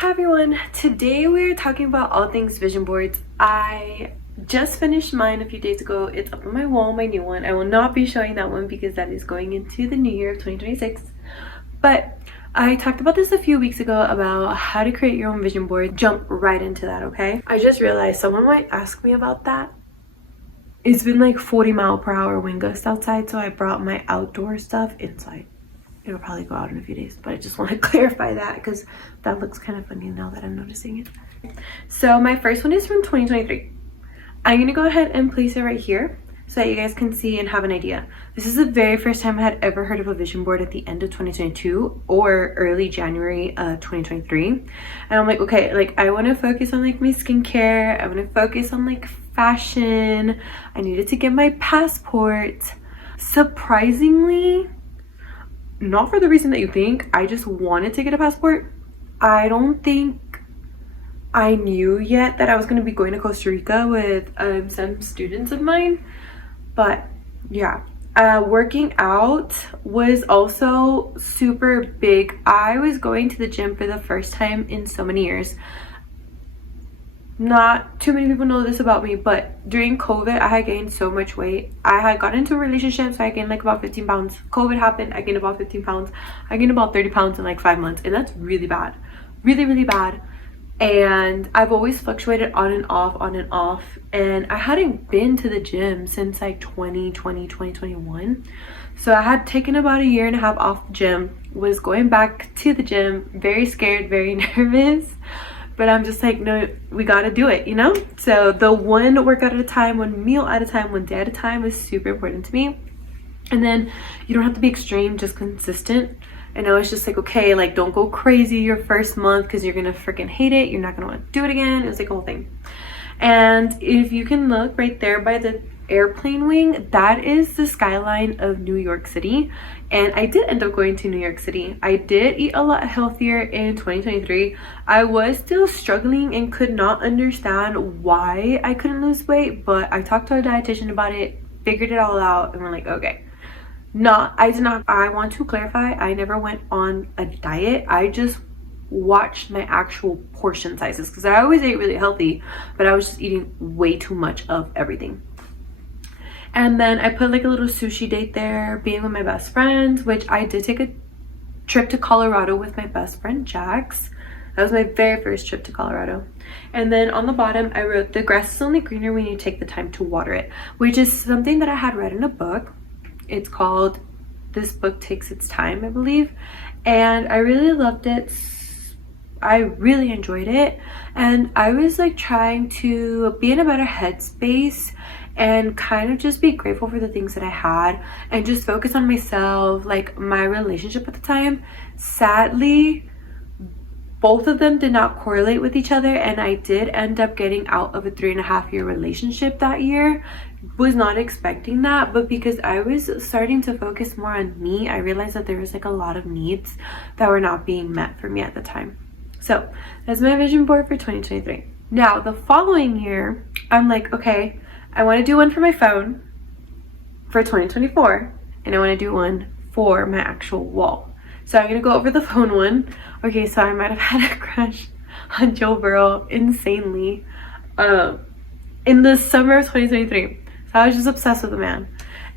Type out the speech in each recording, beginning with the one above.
Hi everyone, today we're talking about all things vision boards. I just finished mine a few days ago. It's up on my wall, my new one. I will not be showing that one because that is going into the new year of 2026. But I talked about this a few weeks ago about how to create your own vision board. Jump right into that, okay? I just realized someone might ask me about that. It's been like 40-mile-per-hour wind gusts outside, so I brought my outdoor stuff inside. It'll probably go out in a few days, but I just want to clarify that because that looks kind of funny now that I'm noticing it. So my first one is from 2023. I'm going to go ahead and place it right here so that you guys can see and have an idea. This is the very first time I had ever heard of a vision board at the end of 2022 or early January 2023. And I'm like, okay, like I want to focus on like my skincare. I want to focus on like fashion. I needed to get my passport. Surprisingly, not for the reason that you think, I just wanted to get a passport. I don't think I knew yet that I was going to be going to Costa Rica with some students of mine. But yeah, working out was also super big. I was going to the gym for the first time in so many years. Not too many people know this about me, but during COVID, I had gained so much weight. I had gotten into a relationship, so I gained like about 15 pounds. COVID happened, I gained about 15 pounds. I gained about 30 pounds in like 5 months, and that's really bad. Really, really bad. And I've always fluctuated on and off, and I hadn't been to the gym since like 2021. So I had taken about a year and a half off the gym, was going back to the gym, very scared, very nervous. But I'm just like, no, we gotta do it, you know? So the one workout at a time, one meal at a time, one day at a time is super important to me. And then you don't have to be extreme, just consistent. And I was just like, okay, like don't go crazy your first month because you're gonna freaking hate it. You're not gonna want to do it again. It was like a whole thing. And if you can look right there by the airplane wing, that is the skyline of New York City. And I did end up going to New York City. I did eat a lot healthier in 2023. I was still struggling and could not understand why I couldn't lose weight, but I talked to a dietitian about it, figured it all out, and we're like, okay. I want to clarify, I never went on a diet. I just watched my actual portion sizes because I always ate really healthy, but I was just eating way too much of everything. And then I put like a little sushi date there, being with my best friend, which I did take a trip to Colorado with my best friend Jax. That was my very first trip to Colorado. And then on the bottom I wrote, the grass is only greener when you take the time to water it, which is something that I had read in a book. It's called This Book Takes Its Time, I believe. And I really loved it. I really enjoyed it. And I was like trying to be in a better headspace and kind of just be grateful for the things that I had and just focus on myself. Like my relationship at the time, sadly, both of them did not correlate with each other, and I did end up getting out of a 3.5-year relationship that year. Was not expecting that, but because I was starting to focus more on me, I realized that there was like a lot of needs that were not being met for me at the time. So that's my vision board for 2023. Now the following year, I'm like, okay, I want to do one for my phone for 2024, and I want to do one for my actual wall. So I'm going to go over the phone one. Okay, so I might have had a crush on Joe Burrow insanely in the summer of 2023. So I was just obsessed with the man.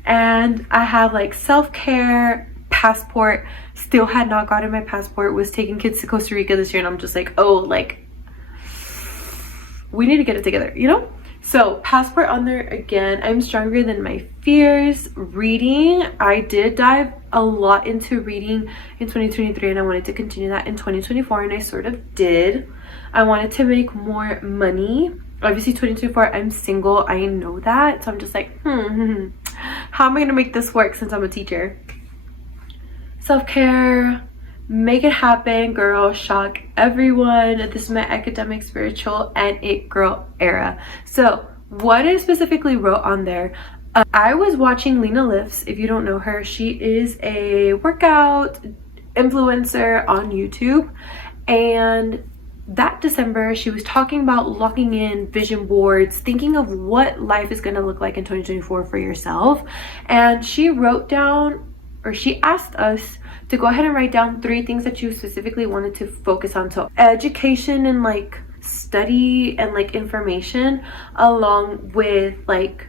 And I have like self-care, passport, still had not gotten my passport, was taking kids to Costa Rica this year, and I'm just like, oh, like we need to get it together, you know? So passport on there again. I'm stronger than my fears. Reading, I did dive a lot into reading in 2023, and I wanted to continue that in 2024, and I sort of did. I wanted to make more money. Obviously 2024, I'm single, I know that, so I'm just like, how am I gonna make this work since I'm a teacher? Self-care, make it happen, girl, shock everyone. This is my academic, spiritual, and it girl era. So what I specifically wrote on there, I was watching Lena Lifts. If you don't know her, she is a workout influencer on YouTube, and that December she was talking about locking in vision boards, thinking of what life is going to look like in 2024 for yourself. And she wrote down, or she asked us to go ahead and write down 3 things that you specifically wanted to focus on. So education and like study and like information, along with like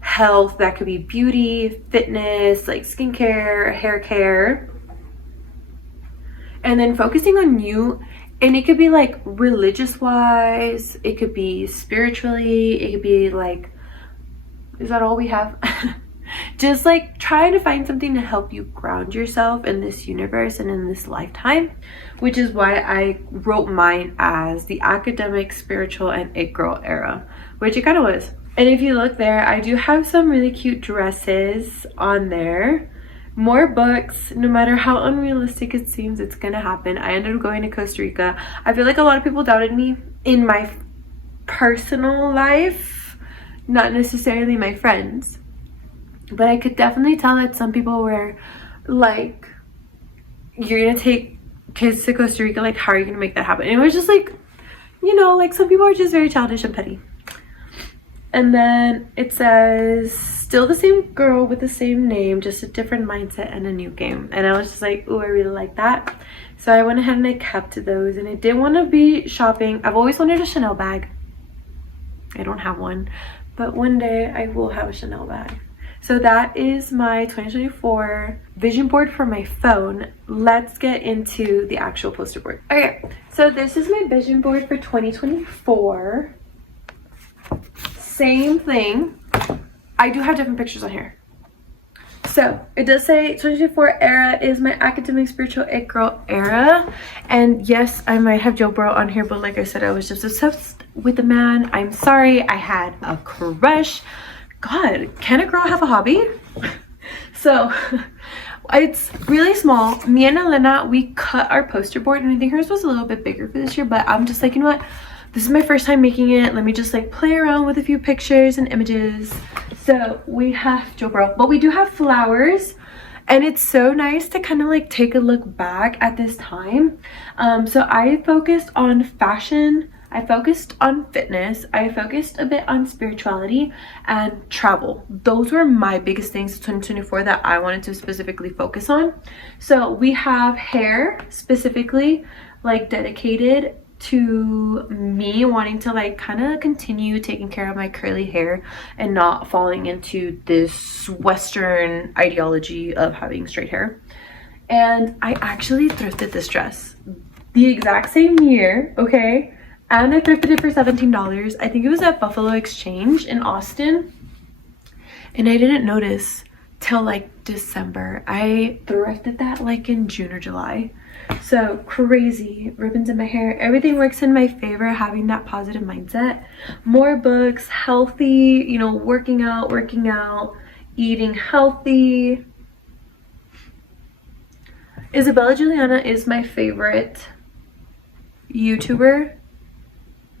health, that could be beauty, fitness, like skincare, hair care, and then focusing on you. And it could be like religious wise, it could be spiritually, it could be like, is that all we have? Just like trying to find something to help you ground yourself in this universe and in this lifetime, which is why I wrote mine as the academic, spiritual, and it girl era, which it kind of was. And if you look there, I do have some really cute dresses on there. More books. No matter how unrealistic it seems, it's gonna happen. I ended up going to Costa Rica. I feel like a lot of people doubted me in my personal life, not necessarily my friends, but I could definitely tell that some people were like, you're gonna take kids to Costa Rica, like how are you gonna make that happen? And it was just like, you know, like some people are just very childish and petty. And then it says, still the same girl with the same name, just a different mindset and a new game. And I was just like, oh, I really like that. So I went ahead and I kept those. And I did want to be shopping. I've always wanted a Chanel bag. I don't have one, but one day I will have a Chanel bag. So that is my 2024 vision board for my phone. Let's get into the actual poster board. Okay, so this is my vision board for 2024. Same thing. I do have different pictures on here. So it does say 2024 era is my academic, spiritual, it girl era. And yes, I might have Joe Bro on here, but like I said, I was just obsessed with the man. I'm sorry, I had a crush. God, can a girl have a hobby? So it's really small. Me and Elena, we cut our poster board, and I think hers was a little bit bigger for this year, but I'm just like, you know what? This is my first time making it. Let me just like play around with a few pictures and images. So we have Joe Bro, but we do have flowers, and it's so nice to kind of like take a look back at this time. So I focused on fashion, I focused on fitness, I focused a bit on spirituality and travel. Those were my biggest things in 2024 that I wanted to specifically focus on. So we have hair, specifically like dedicated to me wanting to like kind of continue taking care of my curly hair and not falling into this Western ideology of having straight hair. And I actually thrifted this dress the exact same year, okay? And I thrifted it for $17. I think it was at Buffalo Exchange in Austin. And I didn't notice till like December. I thrifted that like in June or July. So crazy. Ribbons in my hair. Everything works in my favor, having that positive mindset. More books, healthy, you know, working out, eating healthy. Isabella Juliana is my favorite YouTuber.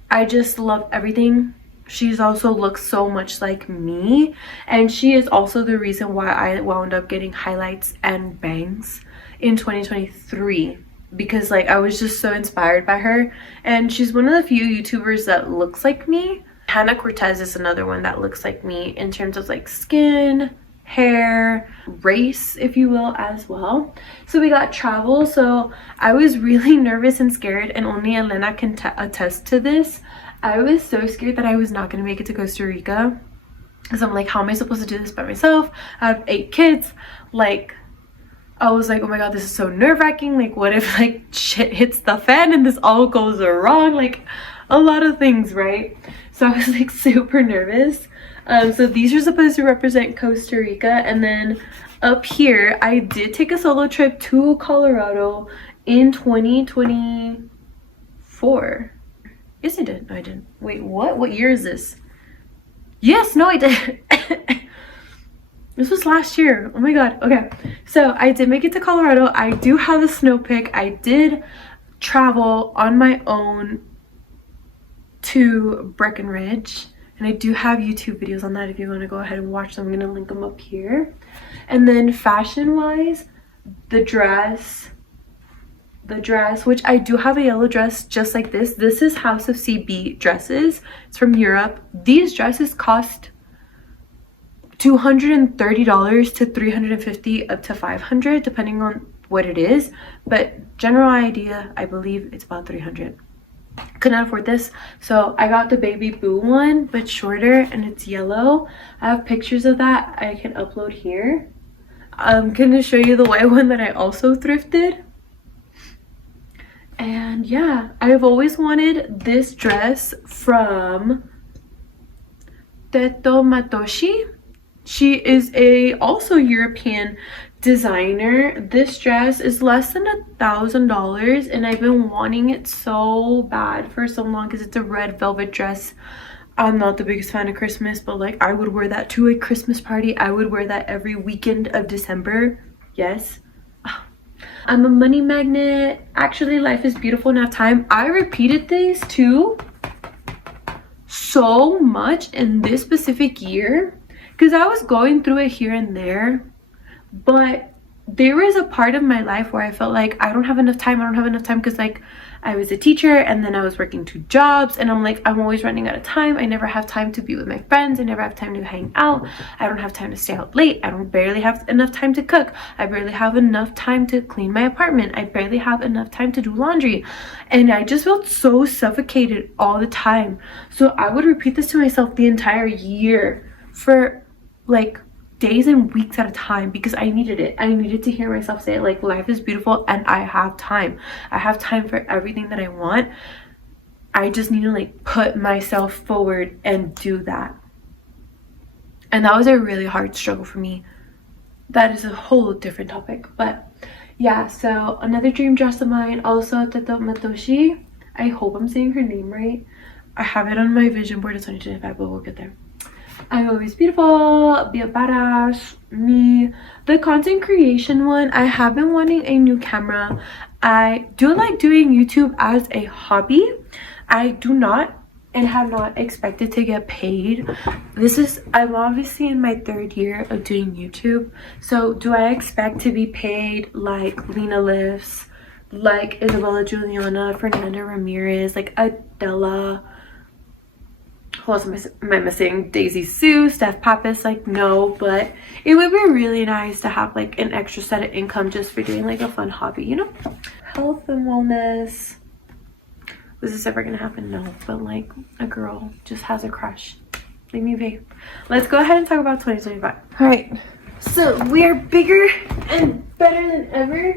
I just love everything. She's also looks so much like me, and she is also the reason why I wound up getting highlights and bangs in 2023, because like I was just so inspired by her. And she's one of the few YouTubers that looks like me. Hannah Cortez is another one that looks like me in terms of like skin, hair, race, if you will, as well. So we got travel. So I was really nervous and scared, and only Elena can attest to this. I was so scared that I was not going to make it to Costa Rica, because I'm like, how am I supposed to do this by myself? I have 8 kids. Like, I was like, oh my god, this is so nerve-wracking. Like, what if like shit hits the fan and this all goes wrong? Like, a lot of things, right? So I was like super nervous. So these are supposed to represent Costa Rica. And then up here, I did take a solo trip to Colorado in 2024. Yes, I did. No, I didn't. Wait, what? What year is this? Yes, no, I did. This was last year. Oh my god. Okay. So I did make it to Colorado. I do have a snow pic. I did travel on my own to Breckenridge. And I do have YouTube videos on that if you want to go ahead and watch them. I'm going to link them up here. And then fashion-wise, the dress, which I do have a yellow dress just like this. This is House of CB dresses. It's from Europe. These dresses cost $230 to $350 up to $500 depending on what it is, but general idea, I believe it's about 300. Could not afford this, so I got the baby boo one, but shorter, and it's yellow. I have pictures of that I can upload here. I'm gonna show you the white one that I also thrifted. And yeah, I've always wanted this dress from Teto Matoshi. She is also European designer. This dress is less than $1,000, and I've been wanting it so bad for so long because it's a red velvet dress. I'm not the biggest fan of Christmas, but like I would wear that to a Christmas party. I would wear that every weekend of December. Yes. I'm a money magnet. Actually, life is beautiful enough time. I repeated these too so much in this specific year because I was going through it here and there, but there was a part of my life where I felt like I don't have enough time because like I was a teacher and then I was working 2 jobs, and I'm like, I'm always running out of time. I never have time to be with my friends. I never have time to hang out. I don't have time to stay out late. I don't barely have enough time to cook. I barely have enough time to clean my apartment. I barely have enough time to do laundry. And I just felt so suffocated all the time. So I would repeat this to myself the entire year for like days and weeks at a time because I needed it. I needed to hear myself say it, like, life is beautiful and I have time. I have time for everything that I want. I just need to like put myself forward and do that. And that was a really hard struggle for me. That is a whole different topic. But yeah, so another dream dress of mine, also Teto Matoshi. I hope I'm saying her name right. I have it on my vision board of 2025, but we'll get there. I'm always beautiful, be a badass, me. The content creation one, I have been wanting a new camera. I do like doing YouTube as a hobby. I do not and have not expected to get paid. I'm obviously in my 3rd year of doing YouTube. So do I expect to be paid like Lena Lifts, like Isabella Juliana, Fernanda Ramirez, like Adela? Who else am I missing? Daisy Sue, Steph Pappas? Like, no, but it would be really nice to have like an extra set of income just for doing like a fun hobby, you know? Health and wellness. Was this ever gonna happen? No, but like a girl just has a crush. Leave me be. Let's go ahead and talk about 2025. All right, so we're bigger and better than ever.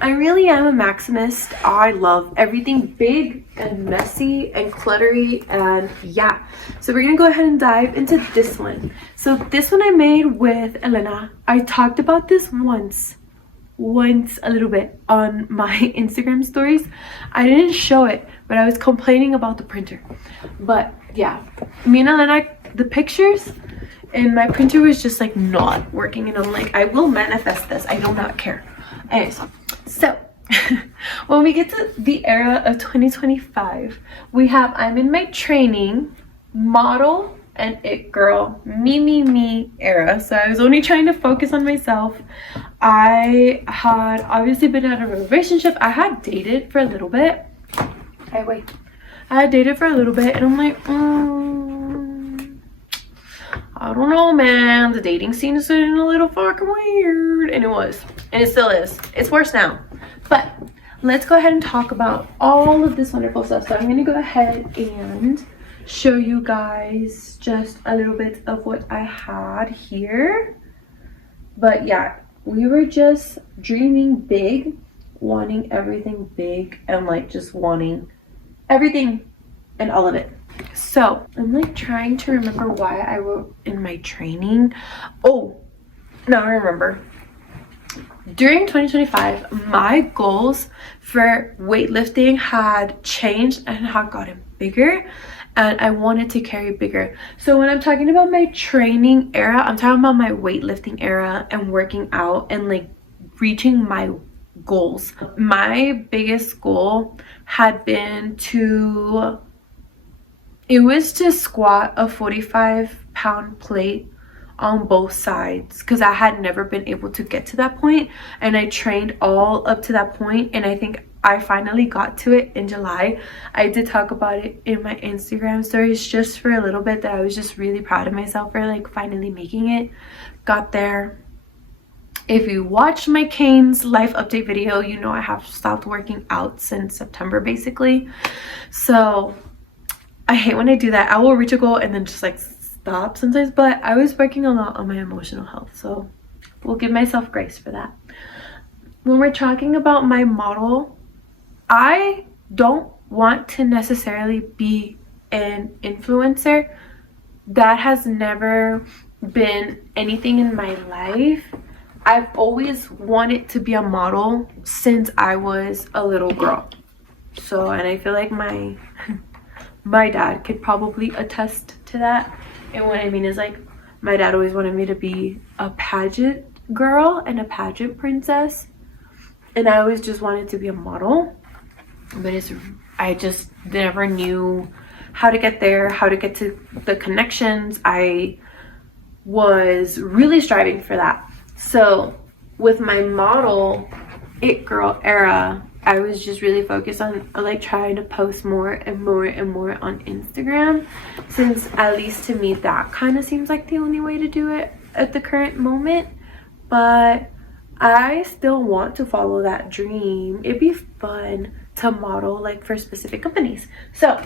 I really am a maximist. I love everything big and messy and cluttery, and yeah. So we're gonna go ahead and dive into this one. So this one I made with Elena. I talked about this once a little bit on my Instagram stories. I didn't show it, but I was complaining about the printer. But yeah, me and Elena, the pictures, and my printer was just like not working, and I'm like, I will manifest this. I do not care. Anyways, so when we get to the era of 2025, we have I'm in my training, model, and it girl, me era. So I was only trying to focus on myself. I had obviously been out of a relationship. I had dated for a little bit. I had dated for a little bit, and I'm like, I don't know, man. The dating scene is getting a little fucking weird. And it was. And it still is. It's worse now. But let's go ahead and talk about all of this wonderful stuff. So I'm going to go ahead and show you guys just a little bit of what I had here. But yeah, we were just dreaming big, wanting everything big, and like just wanting everything and all of it. So I'm like trying to remember why I wrote in my training. Oh, now I remember. During 2025, my goals for weightlifting had changed and had gotten bigger, and I wanted to carry bigger. So when I'm talking about my training era, I'm talking about my weightlifting era and working out and like reaching my goals. My biggest goal had been to squat a 45-pound plate on both sides, because I had never been able to get to that point, and I trained all up to that point, and I think I finally got to it in July. I did talk about it in my Instagram stories just for a little bit, that I was just really proud of myself for like finally making it. Got there. If you watched my Kane's life update video, you know I have stopped working out since September basically. So I hate when I do that. I will reach a goal and then just like stop sometimes, but I was working a lot on my emotional health, so we'll give myself grace for that. When we're talking about my model, I don't want to necessarily be an influencer. That has never been anything in my life. I've always wanted to be a model since I was a little girl. So, and I feel like my dad could probably attest to that. And what I mean is, like, my dad always wanted me to be a pageant girl and a pageant princess, and I always just wanted to be a model. But I just never knew how to get there, how to get to the connections. I was really striving for that. So with my model it girl era, I was just really focused on like trying to post more and more and more on Instagram, since at least to me that kind of seems like the only way to do it at the current moment. But I still want to follow that dream. It'd be fun to model like for specific companies. So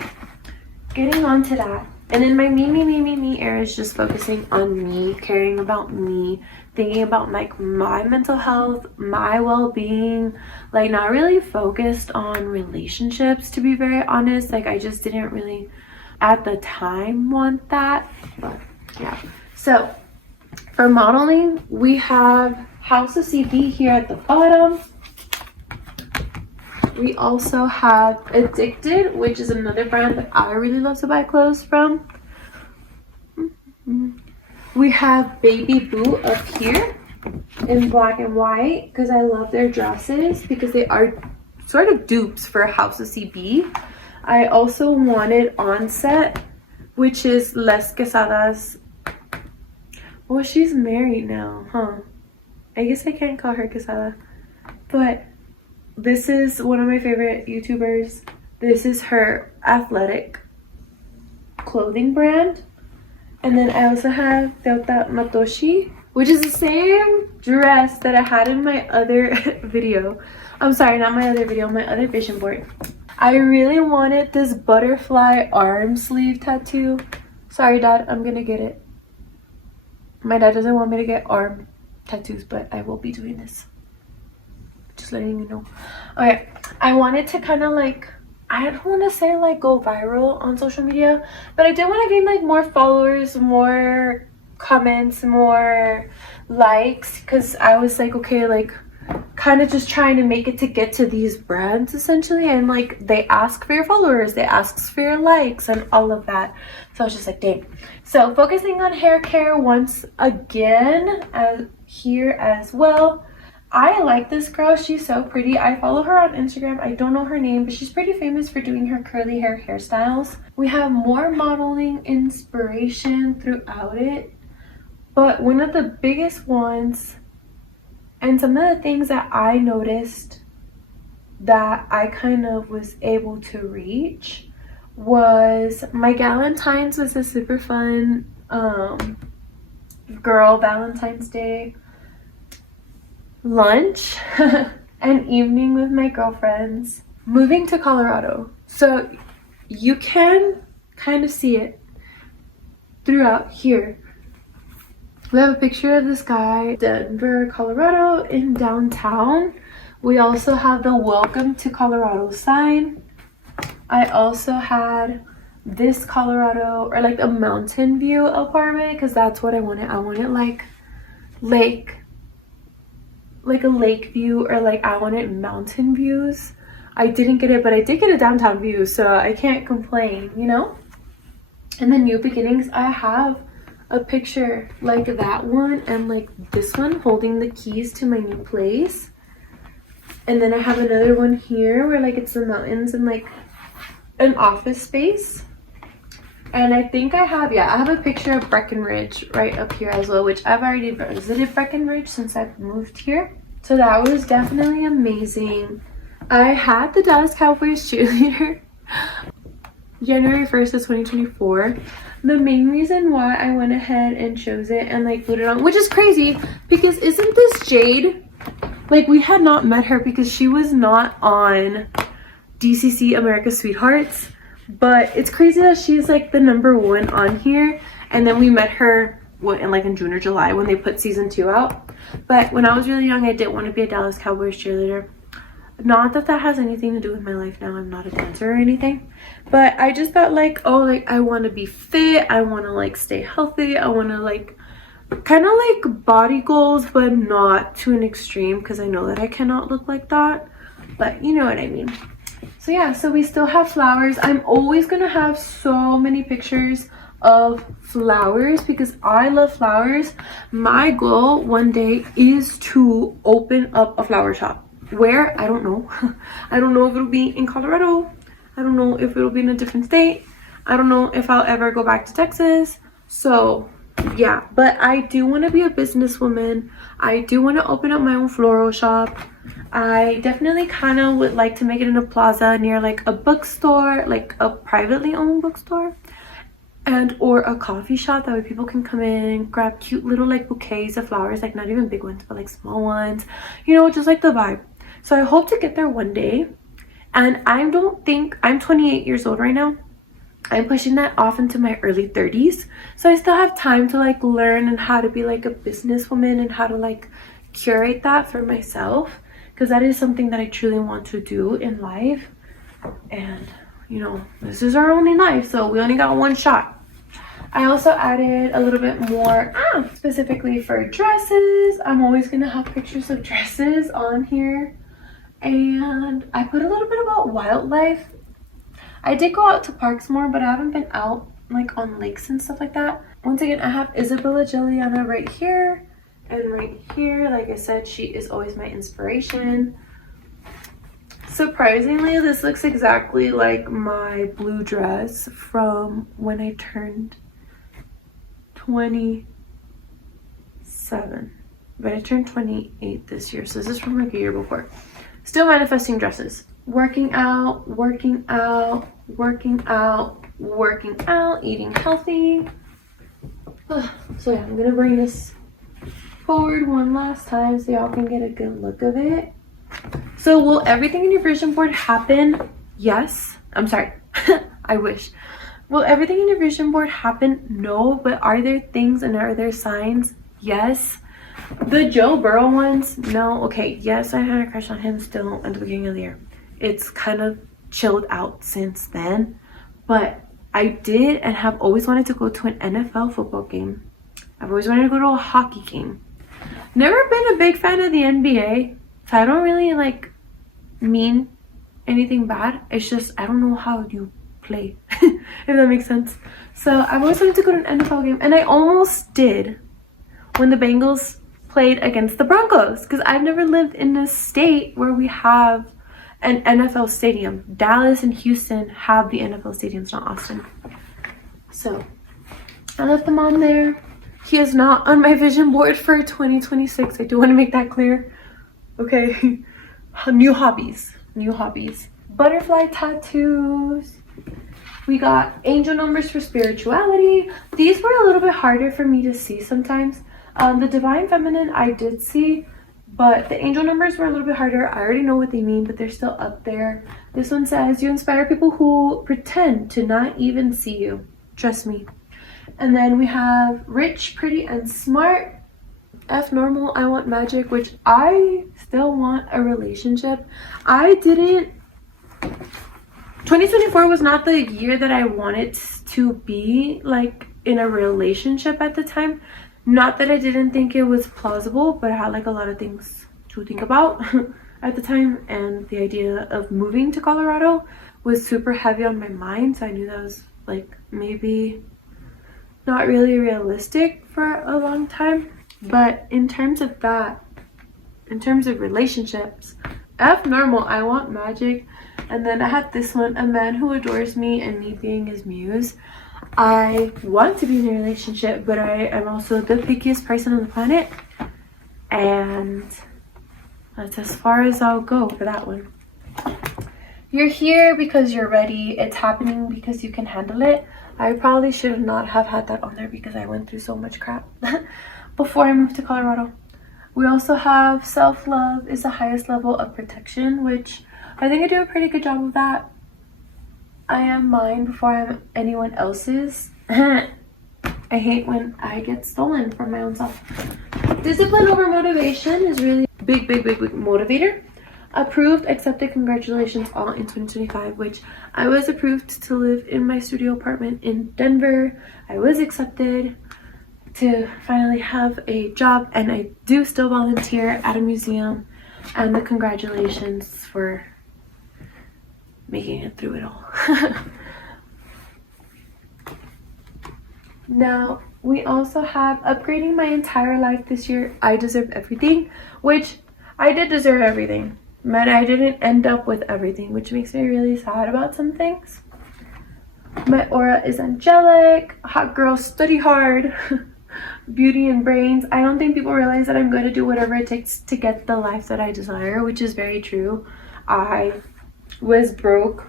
getting on to that, and then my me era is just focusing on me, caring about me, thinking about like my mental health, my well-being, like not really focused on relationships, to be very honest. Like I just didn't really at the time want that. But yeah, so for modeling we have House of CB here at the bottom. We also have Addicted, which is another brand that I really love to buy clothes from. We have Baby Boo up here in black and white because I love their dresses, because they are sort of dupes for House of CB. I also wanted Onset, which is Les Quesada's. Well, she's married now, huh? I guess I can't call her Quesada, but this is one of my favorite YouTubers. This is her athletic clothing brand. And then I also have Teuta Matoshi, which is the same dress that I had in my other video. I'm sorry, not my other video, my other vision board. I really wanted this butterfly arm sleeve tattoo. Sorry, Dad, I'm gonna get it. My dad doesn't want me to get arm tattoos, but I will be doing this. Just letting you know. Okay, I wanted to kind of like, I don't want to say like go viral on social media, but I did want to gain like more followers, more comments, more likes, because I was like, okay, like kind of just trying to make it to get to these brands essentially, and like they ask for your followers, they ask for your likes and all of that. So I was just like, dang. So focusing on hair care once again here as well. I like this girl. She's so pretty. I follow her on Instagram. I don't know her name, but she's pretty famous for doing her curly hair hairstyles. We have more modeling inspiration throughout it, but one of the biggest ones, and some of the things that I noticed that I kind of was able to reach, was my Galentine's was a super fun girl Valentine's Day lunch and evening with my girlfriends. Moving to Colorado, so you can kind of see it throughout here. We have a picture of this guy, Denver, Colorado, in downtown. We also have the Welcome to Colorado sign. I also had this Colorado, or like a mountain view apartment, because that's what I wanted. I wanted like a lake view, or like I wanted mountain views. I didn't get it, but I did get a downtown view, so I can't complain, you know? And the New Beginnings, I have a picture like that one and like this one holding the keys to my new place. And then I have another one here where like it's the mountains and like an office space. And I think I have a picture of Breckenridge right up here as well, which I've already visited Breckenridge since I've moved here. So that was definitely amazing. I had the Dallas Cowboys cheerleader. January 1st of 2024. The main reason why I went ahead and chose it and like put it on, which is crazy because isn't this Jade? Like, we had not met her because she was not on DCC America's Sweethearts, but it's crazy that she's like the #1 on here. And then we met her in June or July when they put season 2 out. But when I was really young, I did want to be a Dallas Cowboys cheerleader. Not that that has anything to do with my life now. I'm not a dancer or anything, but I just thought like, oh, like I want to be fit, I want to like stay healthy, I want to like kind of like body goals, but not to an extreme because I know that I cannot look like that, but you know what I mean. So yeah, so we still have flowers. I'm always gonna have so many pictures of flowers because I love flowers. My goal one day is to open up a flower shop. Where? I don't know. I don't know if it'll be in Colorado. I don't know if it'll be in a different state. I don't know if I'll ever go back to Texas. So yeah, but I do want to be a businesswoman. I do want to open up my own floral shop. I definitely kind of would like to make it in a plaza near like a bookstore, like a privately owned bookstore, and or a coffee shop. That way people can come in, grab cute little like bouquets of flowers, like not even big ones but like small ones, you know, just like the vibe. So I hope to get there one day. And I don't think, I'm 28 years old right now. I'm pushing that off into my early 30s, so I still have time to like learn and how to be like a businesswoman and how to like curate that for myself, because that is something that I truly want to do in life. And you know, this is our only life, so we only got one shot. I also added a little bit more specifically for dresses. I'm always gonna have pictures of dresses on here. And I put a little bit about wildlife. I did go out to parks more, but I haven't been out like on lakes and stuff like that. Once again, I have Isabella Juliana right here and right here. Like I said, she is always my inspiration. Surprisingly, this looks exactly like my blue dress from when I turned 27. But I turned 28 this year, so this is from like a year before. Still manifesting dresses. Working out, working out, working out, working out, eating healthy. So yeah, I'm gonna bring this forward one last time so y'all can get a good look of it. So will everything in your vision board happen? Yes. I'm sorry. I wish. Will everything in your vision board happen? No. But are there things and are there signs? Yes. The Joe Burrow ones? No. Okay, yes, I had a crush on him still at the beginning of the year. It's kind of chilled out since then, but I did and have always wanted to go to an NFL football game. I've always wanted to go to a hockey game. Never been a big fan of the NBA, so I don't really like mean anything bad. It's just I don't know how you play, if that makes sense. So I've always wanted to go to an NFL game, and I almost did when the Bengals played against the Broncos, because I've never lived in a state where we have an NFL stadium. Dallas and Houston have the NFL stadiums, not Austin. So I left them on there. He is not on my vision board for 2026. I do want to make that clear. Okay. New hobbies. Butterfly tattoos. We got angel numbers for spirituality. These were a little bit harder for me to see sometimes. The divine feminine I did see, but the angel numbers were a little bit harder. I already know what they mean, but they're still up there. This one says, you inspire people who pretend to not even see you. Trust me. And then we have rich, pretty, and smart. F normal, I want magic, which I still want a relationship. 2024 was not the year that I wanted to be like in a relationship at the time. Not that I didn't think it was plausible, but I had like a lot of things to think about at the time, and the idea of moving to Colorado was super heavy on my mind, so I knew that was like maybe not really realistic for a long time. But in terms of that, in terms of relationships, F normal, I want magic. And then I had this one, a man who adores me and me being his muse. I want to be in a relationship, but I am also the pickiest person on the planet, and that's as far as I'll go for that one. You're here because you're ready. It's happening because you can handle it. I probably should not have had that on there because I went through so much crap before I moved to Colorado. We also have self-love is the highest level of protection, which I think I do a pretty good job of that. I am mine before I'm anyone else's. I hate when I get stolen from my own self. Discipline over motivation is really big motivator. Approved, accepted, congratulations all in 2025, which I was approved to live in my studio apartment in Denver. I was accepted to finally have a job, and I do still volunteer at a museum, and the congratulations for making it through it all. Now, we also have upgrading my entire life this year. I deserve everything, which I did deserve everything, but I didn't end up with everything, which makes me really sad about some things. My aura is angelic, hot girl, study hard, beauty and brains. I don't think people realize that I'm going to do whatever it takes to get the life that I desire, which is very true. I was broke-ish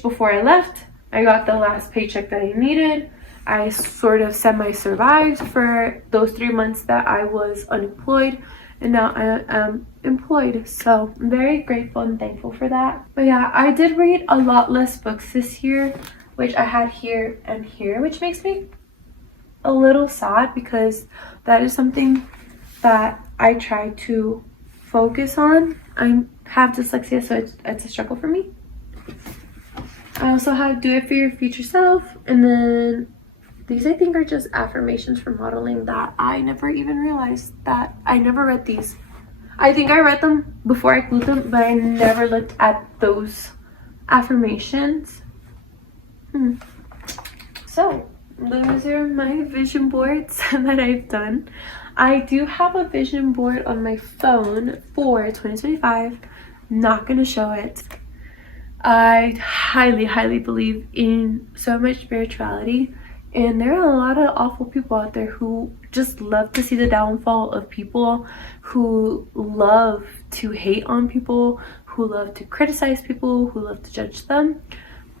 before I left. I got the last paycheck that I needed. I sort of semi-survived for those 3 months that I was unemployed, and now I am employed. So I'm very grateful and thankful for that. But yeah, I did read a lot less books this year, which I had here and here, which makes me a little sad because that is something that I try to focus on. I have dyslexia, so it's a struggle for me. I also have do it for your future self, and then these I think are just affirmations for modeling that I never even realized that I never read these. I think I read them before I glued them, but I never looked at those affirmations. So those are my vision boards that I've done. I do have a vision board on my phone for 2025. Not gonna show it. I highly believe in so much spirituality, and there are a lot of awful people out there who just love to see the downfall of people, who love to hate on people, who love to criticize people, who love to judge them.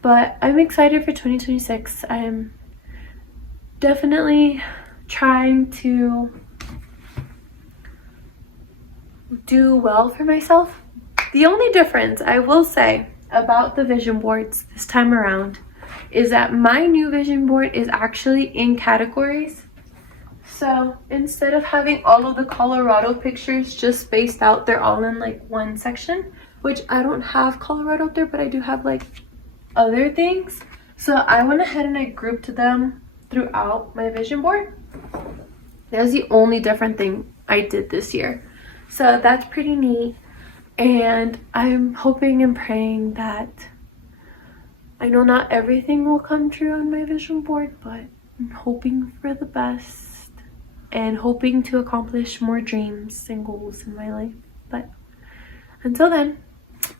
But I'm excited for 2026. I'm definitely trying to do well for myself. The only difference I will say about the vision boards this time around is that my new vision board is actually in categories. So instead of having all of the Colorado pictures just spaced out, they're all in like one section, which I don't have Colorado up there, but I do have like other things. So I went ahead and I grouped them throughout my vision board. That was the only different thing I did this year. So that's pretty neat. And I'm hoping and praying that, I know not everything will come true on my vision board, but I'm hoping for the best and hoping to accomplish more dreams and goals in my life. But until then,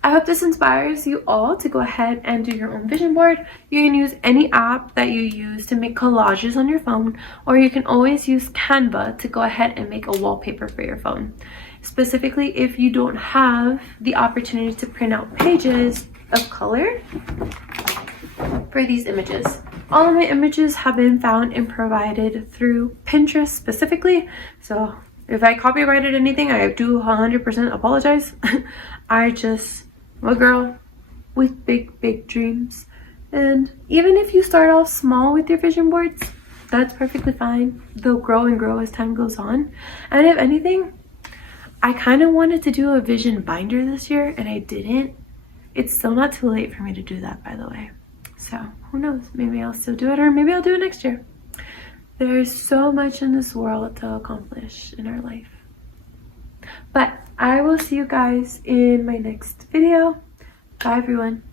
I hope this inspires you all to go ahead and do your own vision board. You can use any app that you use to make collages on your phone, or you can always use Canva to go ahead and make a wallpaper for your phone. Specifically, if you don't have the opportunity to print out pages of color for these images. All of my images have been found and provided through Pinterest specifically. So if I copyrighted anything, I do 100% apologize. I'm a girl with big dreams. And even if you start off small with your vision boards, that's perfectly fine. They'll grow and grow as time goes on. And if anything, I kind of wanted to do a vision binder this year and I didn't. It's still not too late for me to do that, by the way. So who knows, maybe I'll still do it, or maybe I'll do it next year. There's so much in this world to accomplish in our life. But I will see you guys in my next video. Bye everyone.